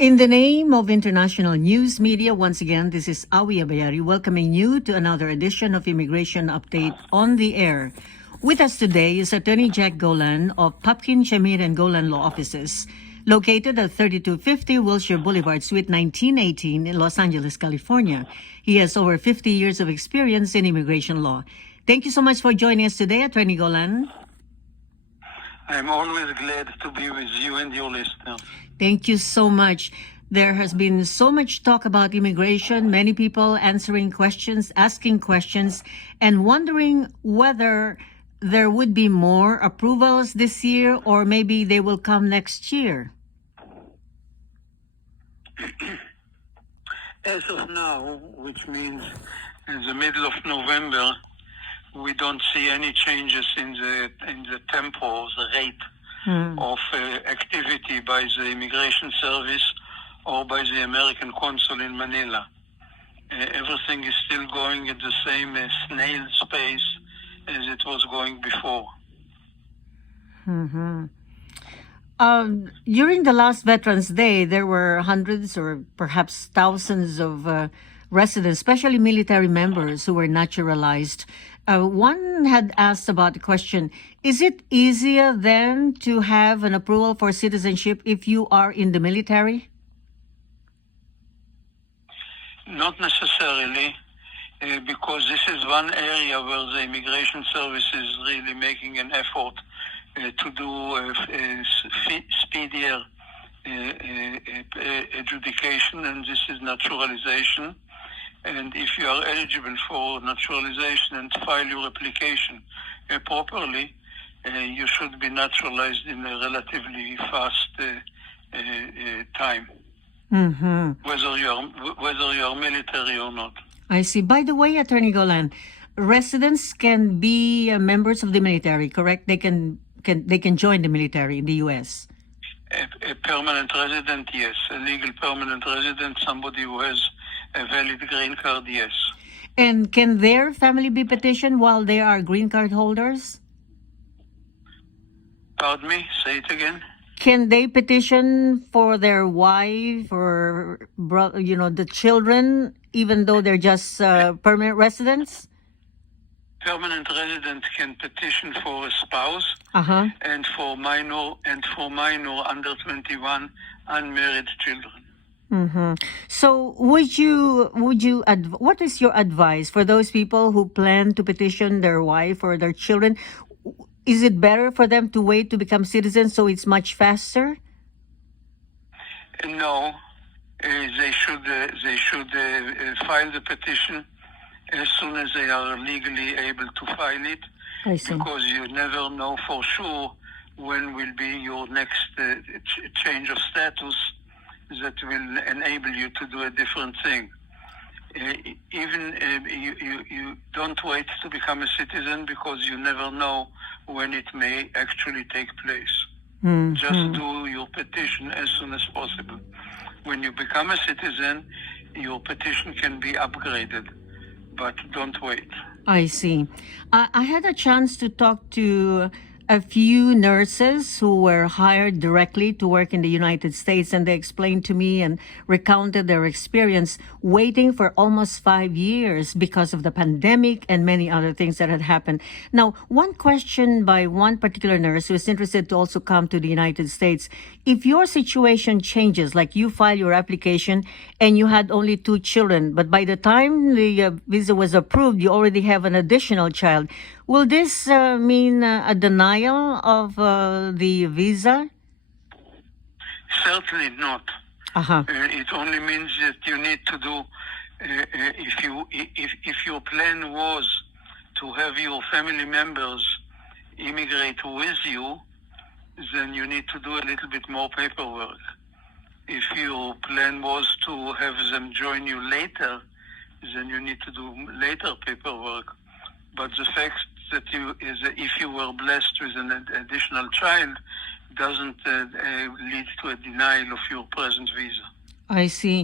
In the name of international news media, once again, this is Awee Abayari welcoming you to another edition of Immigration Update on the Air. With us today is Attorney Jack Golan of Papkin, Shamir and Golan Law Offices, located at 3250 Wilshire Boulevard, Suite 1918 in Los Angeles, California. He has over 50 years of experience in immigration law. Thank you so much for joining us today, Attorney Golan. I'm always glad to be with you and your listeners. Thank you so much. There has been so much talk about immigration, many people answering questions, asking questions, and wondering whether there would be more approvals this year or maybe they will come next year. As of now, which means in the middle of November, we don't see any changes in the tempo, the rate of activity by the Immigration Service or by the American Consul in Manila. Everything is still going at the same snail's pace as it was going before. During the last Veterans Day, there were hundreds or perhaps thousands of residents, especially military members who were naturalized. One had asked about the question, is it easier then to have an approval for citizenship if you are in the military? Not necessarily, because this is one area where the Immigration Service is really making an effort to do speedier adjudication, and this is naturalization. And if you are eligible for naturalization and file your application properly, you should be naturalized in a relatively fast time, whether you are military or not. I see. By the way, Attorney Golan, residents can be members of the military, correct? They can join the military in the U.S. A permanent resident, yes. A legal permanent resident, somebody who has a valid green card, yes. And can their family be petitioned while they are green card holders? Pardon me, say it again. Can they petition for their wife or the children, even though they're just permanent residents? Permanent resident can petition for a spouse and for minor under 21 unmarried children. So what is your advice for those people who plan to petition their wife or their children? Is it better for them to wait to become citizens so it's much faster? No, they should file the petition as soon as they are legally able to file it. I see. Because you never know for sure when will be your next change of status that will enable you to do a different thing. You don't wait to become a citizen because you never know when it may actually take place. Just do your petition as soon as possible. When you become a citizen, your petition can be upgraded, but don't wait. I see. I had a chance to talk to a few nurses who were hired directly to work in the United States, and they explained to me and recounted their experience waiting for almost 5 years because of the pandemic and many other things that had happened. Now, one question by one particular nurse who is interested to also come to the United States, if your situation changes, like you file your application and you had only 2 children, but by the time the visa was approved, you already have an additional child, will this mean a denial of the visa? Certainly not. It only means that you need to do. If your plan was to have your family members immigrate with you, then you need to do a little bit more paperwork. If your plan was to have them join you later, then you need to do later paperwork. But the fact that if you were blessed with an additional child doesn't lead to a denial of your present visa. I see.